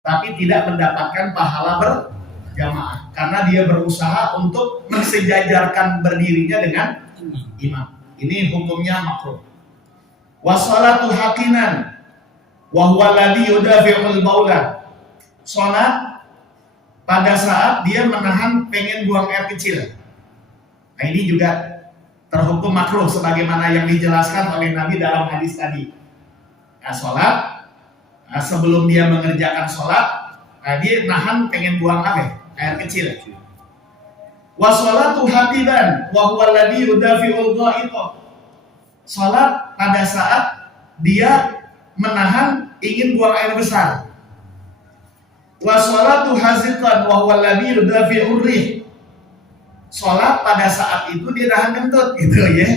tapi tidak mendapatkan pahala berjamaah karena dia berusaha untuk mensejajarkan berdirinya dengan imam. Ini hukumnya makruh. Wassalatu haqinan wa huwa alladhi yudafi'ul baula. Salat pada saat dia menahan pengen buang air kecil. Nah, ini juga terhukum makruh sebagaimana yang dijelaskan oleh Nabi dalam hadis tadi. Nah, salat sebelum dia mengerjakan salat, dia nahan pengen buang air kecil. Wassalatu hatiban wa huwa alladhi yudafi'ul gha'ita. Salat pada saat dia menahan ingin buang air besar. Wassalatu haziqan wa huwa alladhi yudafi'ur rih. Salat pada saat itu dia nahan kentut gitu ya.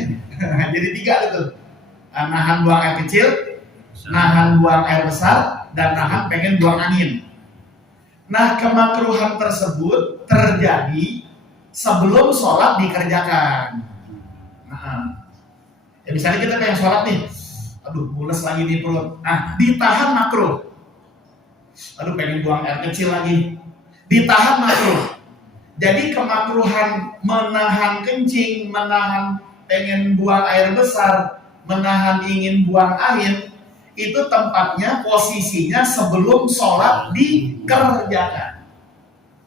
Jadi 3 itu. Nahan buang air kecil, nahan buang air besar, dan nahan pengen buang angin. Nah, kemakruhan tersebut terjadi sebelum sholat dikerjakan. Ya misalnya kita pengen sholat nih, aduh mules lagi di perut. Nah, ditahan makruh. Aduh pengen buang air kecil lagi, ditahan makruh. Jadi kemakruhan menahan kencing, menahan pengen buang air besar, menahan ingin buang air, itu tempatnya, posisinya sebelum sholat dikerjakan.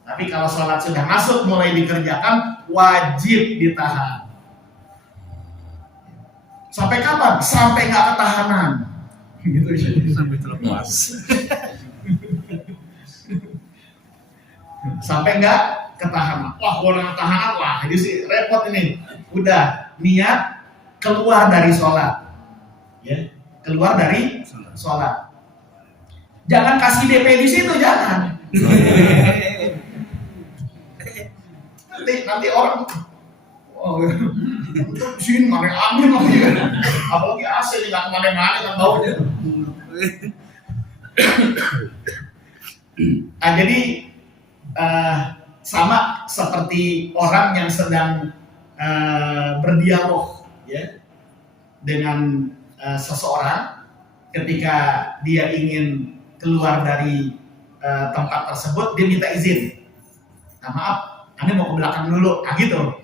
Tapi kalau sholat sudah masuk mulai dikerjakan, wajib ditahan. Sampai kapan? Sampai nggak ketahanan. Gitu, sampai terlepas. Sampai nggak ketahanan. Wah, kalau nggak ketahanan, wah ini sih repot ini. Udah niat keluar dari sholat, ya, keluar dari sholat. Jangan kasih DP di situ, jangan. nanti orang, oh, untuk sini nggak ada angin lagi, apalagi AC nggak kemana-mana kan baunya. Jadi sama seperti orang yang sedang berdialog ya dengan seseorang, ketika dia ingin keluar dari tempat tersebut, dia minta izin. Nah, maaf, Anda mau ke belakang dulu, gitu.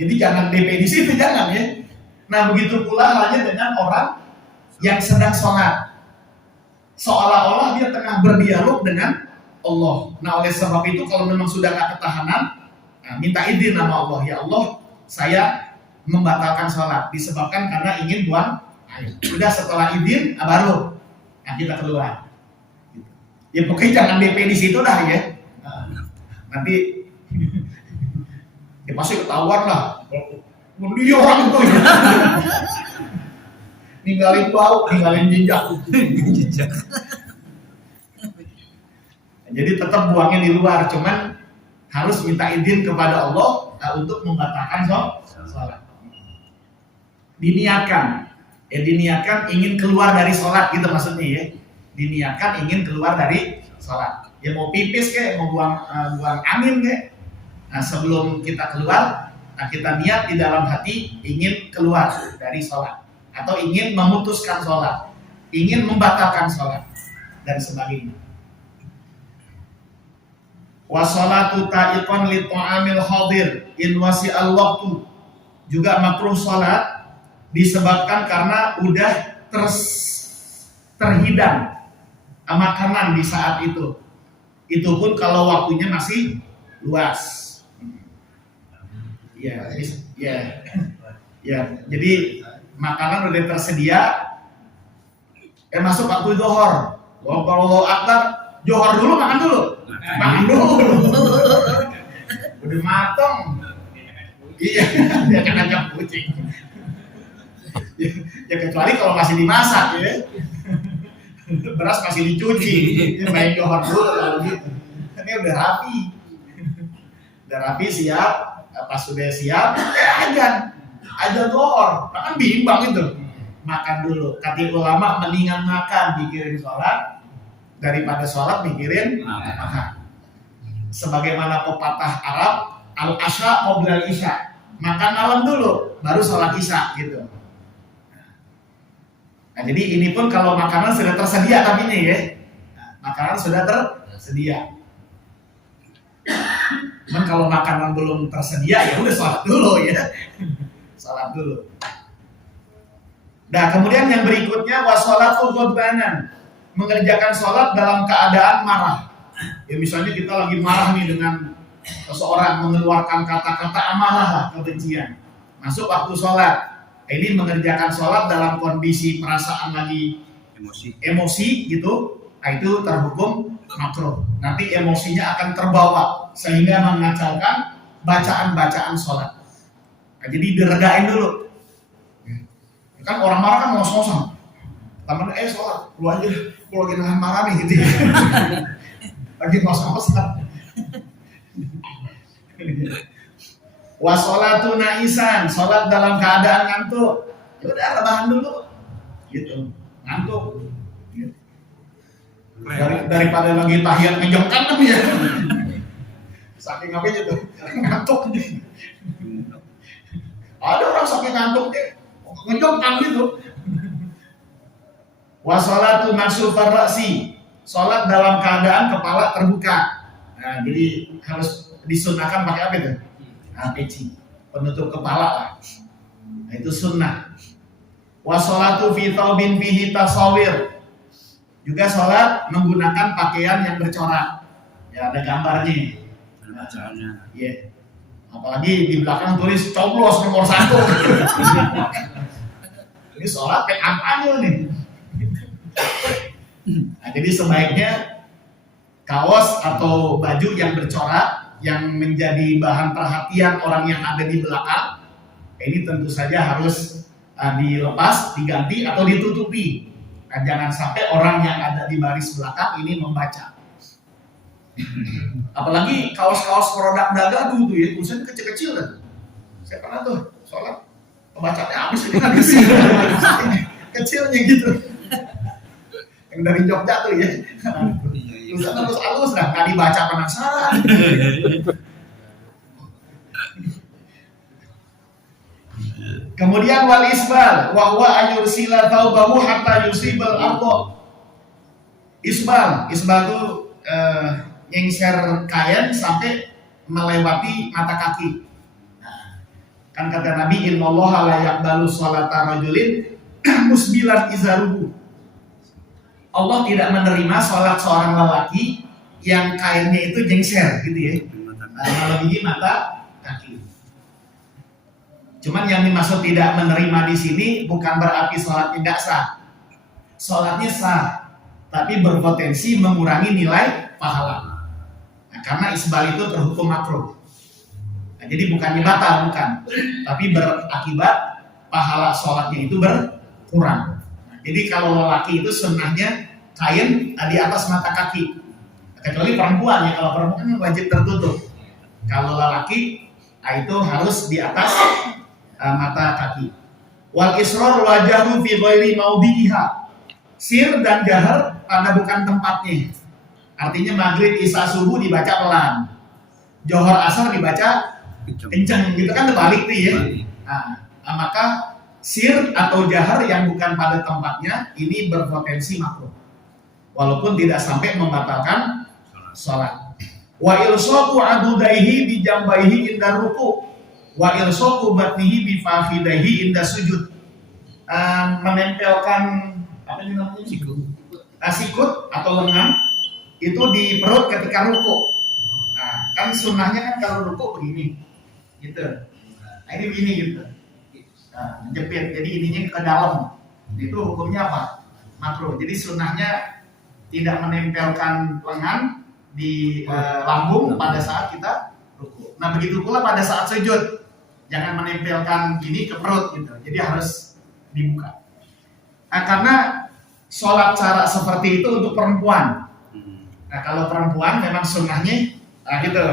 Jadi jangan DP di situ, jangan ya. Nah, begitu pula halnya dengan orang yang sedang sholat, seolah-olah dia tengah berdialog dengan Allah. Nah, oleh sebab itu kalau memang sudah nggak ketahanan, minta izin sama Allah. Ya Allah, saya membatalkan sholat disebabkan karena ingin buang air. Sudah setelah izin, baru kita keluar. Ya pokoknya jangan DP di situ dah ya. Nanti ya pasti ketahuan lah. Dia orang itu ya. Ninggalin bau, ninggalin jejak. Jadi tetap buangnya di luar, cuman harus minta izin kepada Allah untuk membatalkan sholat. Diniatkan ingin keluar dari sholat gitu maksudnya ya. Diniatkan ingin keluar dari sholat. Ya mau pipis kayak, mau buang angin kayak. Nah, sebelum kita keluar, kita niat di dalam hati ingin keluar dari sholat atau ingin memutuskan sholat, ingin membatalkan sholat dan sebagainya. Wassalatu ta'iqan li ta'amil hadir in wasi'al waqtu. Juga makruh salat disebabkan karena udah terhidang makanan di saat itu. Itu pun kalau waktunya masih luas. Ya. Jadi makanan udah tersedia. Masuk waktu zuhur. Kalau akbar Johor dulu, makan dulu. Udah matang. Iya, dia kena kucing. Ya kecuali kalau masih dimasak ya. Beras masih dicuci. Ini main Johor dulu kalau gitu. Ini udah rapi siap. Pas sudah siap, aja Johor. Kan bimbang itu. Makan dulu. Kata ulama mendingan makan mikirin sholat daripada sholat mikirin makan. Sebagaimana pepatah Arab, al-asya qoblal isya, makan malam dulu baru sholat isya gitu. Nah, jadi ini pun kalau makanan sudah tersedia tapi ini ya, makanan sudah tersedia. Cuman kalau makanan belum tersedia ya udah sholat dulu ya. Sholat dulu. Nah, kemudian yang berikutnya washolatu ghadbanan, mengerjakan sholat dalam keadaan marah. Ya misalnya kita lagi marah nih dengan seseorang, mengeluarkan kata-kata amarah lah, kebencian. Masuk waktu sholat, ini mengerjakan sholat dalam kondisi perasaan lagi emosi gitu, nah itu terhukum makruh. Nanti emosinya akan terbawa sehingga mengacaukan bacaan-bacaan sholat. Nah, jadi diredain dulu. Kan orang marah kan ngos-ngosan. Temen sholat, lu aja, lu lagi nahan marah nih gitu ya. Lagi ngos-ngosan. Wasolatu na'isan, sholat dalam keadaan ngantuk. Ya udah rebahan dulu, gitu, ngantuk. Gitu. Daripada lagi tahiyat ngejongkan kan ya. Saking apa gitu, ngantuk. Ada orang saking ngantuk deh, ngejongkan gitu. Wasolatu maksufar ra'si, sholat dalam keadaan kepala terbuka. Nah, jadi harus disunahkan pakai apa itu? Peci, penutup kepala lah. Nah, itu sunnah. Wasolatu fi taubin fihi tasawir, juga sholat menggunakan pakaian yang bercorak. Ya ada gambarnya. Bacaannya. Iya. Apalagi di belakang tulis coblos nomor 1. Ini sholat kayak kampanye nih. Nah, jadi sebaiknya kaos atau baju yang bercorak yang menjadi bahan perhatian orang yang ada di belakang, ini tentu saja harus dilepas, diganti atau ditutupi. Nah, jangan sampai orang yang ada di baris belakang ini membaca. Apalagi kaos-kaos produk Dagadu tuh ya, tulisannya kecil-kecil kan. Saya pernah tuh sholat, pembacanya habis ini kan kecilnya gitu. Yang dari Jogja tuh ya. Tulisannya terus halus dah, nggak dibaca penasaran. Kemudian wal isbal, wa huwa ayursila taubahu hatta yusibal ardo. Isbal itu nyengser kain sampai melewati mata kaki. Nah, kan kata Nabi, innallaha la yaqbalu sholata rajulin musbilan izaruhu. Allah tidak menerima sholat seorang lelaki yang kainnya itu jengser gitu ya, melebihi mata kaki. Cuman yang dimaksud tidak menerima di sini bukan berarti sholatnya tidak sah. Sholatnya sah, tapi berpotensi mengurangi nilai pahala. Nah, karena isbal itu terhukum makruh. Nah, jadi bukannya batal, bukan, tapi berakibat pahala sholatnya itu berkurang. Jadi kalau lelaki itu sunnahnya kain di atas mata kaki, kecuali perempuan ya. Kalau perempuan kan wajib tertutup. Kalau lelaki itu harus di atas mata kaki. Wal israr wajahu fi ghairi maudhi'iha, sir dan jahar pada bukan tempatnya. Artinya maghrib, isya, subuh dibaca pelan, johor, asar dibaca kenceng gitu kan, terbalik tuh ya. Nah, maka sir atau jahar yang bukan pada tempatnya ini berpotensi makruh, walaupun tidak sampai membatalkan sholat. Wa ilsaqu adudaihi bi jambaihi inda ruku, wa ilsaqu batnihi bi fakhidaihi inda sujud. Menempelkan apa ini namanya? Sikut atau lengan itu di perut ketika ruku. Nah, kan sunnahnya kan kalau ruku begini, gitu. Nah, ini begini gitu. Nah, menjepit, jadi ininya ke dalam. Itu hukumnya apa? Makruh. Jadi sunnahnya tidak menempelkan lengan di lambung pada saat kita ruku. Nah, begitu pula pada saat sujud, jangan menempelkan ini ke perut gitu. Jadi harus dibuka. Nah, karena sholat cara seperti itu untuk perempuan. Nah, kalau perempuan memang sunnahnya gitu,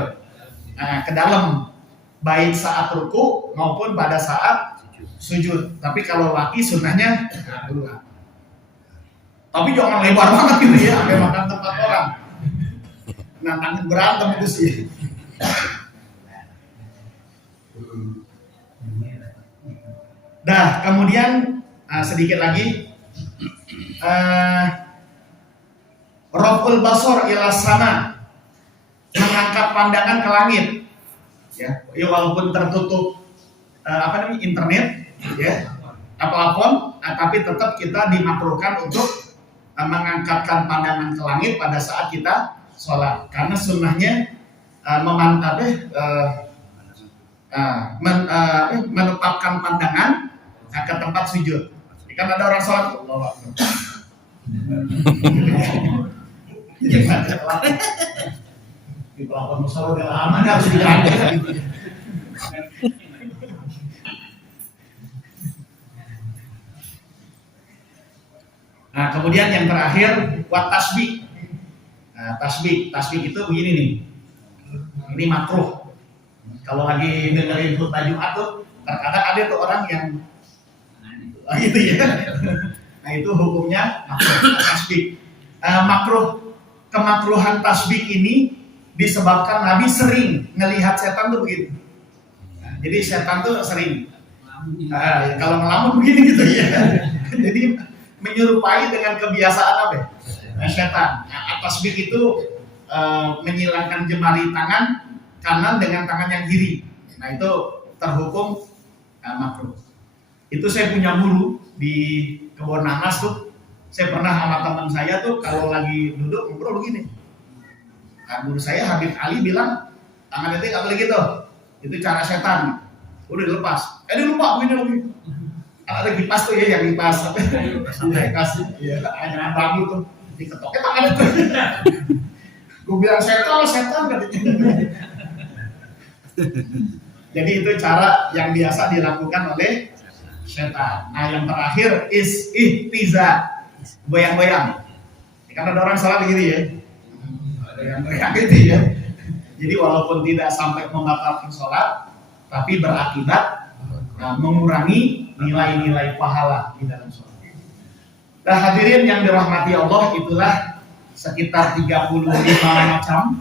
ke dalam, baik saat ruku maupun pada saat sujud. Tapi kalau laki sunnahnya keluar. Tapi jangan lebar banget gitu ya, sampai makan tempat orang. Nantangin berantem itu sih. Nah, kemudian sedikit lagi Raf'ul basar ila sama, mengangkat pandangan ke langit. Ya, walaupun tertutup internet, ya, telepon, tapi tetap kita dimakruhkan untuk mengangkatkan pandangan ke langit pada saat kita sholat, karena sunnahnya menetapkan pandangan ke tempat sujud. Kan ada orang sholat, Allah Akbar. Di pelapon musola udah lama harus diganti. Nah, kemudian yang terakhir wat tasbih. Nah, tasbih itu begini nih. Ini makruh. Kalau lagi dengerin khutbah Jumat tuh, terkadang ada tuh orang yang gitu ya. Nah, itu hukumnya makruh tasbih. Kemakruhan tasbih ini disebabkan Nabi sering ngelihat setan tuh begitu. Nah, jadi setan tuh sering kalau ngelamun begini gitu ya. Jadi menyerupai dengan kebiasaan apa? Setan. Nah, tasbih itu menyilangkan jemari tangan kanan dengan tangan yang kiri. Nah, itu terhukum makruh. Itu saya punya guru di Kebon Nanas tuh. Saya pernah sama teman saya tuh kalau lagi duduk ngobrol begini. Nah, guru saya Habib Ali bilang tangan itu nggak boleh gitu. Itu cara setan. Udah dilepas. Dia lupa begini lagi. Ada kipas tuh ya, yang kipas ya, ada bambu tuh diketoknya tangan itu. Gue bilang setan katanya. Jadi itu cara yang biasa dilakukan oleh setan. Nah, yang terakhir ihtiza, goyang-goyang. Kan ada orang salah begini ya, goyang-goyang gitu ya. Jadi walaupun tidak sampai membatalkan sholat, tapi berakibat mengurangi nilai-nilai pahala di dalam sholat. Nah, hadirin yang dirahmati Allah, itulah sekitar 35 macam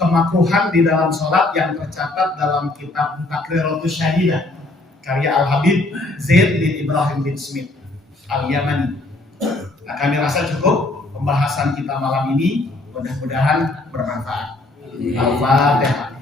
kemakruhan di dalam sholat yang tercatat dalam kitab Takriratus Syahidah karya Al-Habib Zaid bin Ibrahim bin Smith Al-Yamani. Nah, kami rasa cukup pembahasan kita malam ini, mudah-mudahan bermanfaat. Al-Fatihah.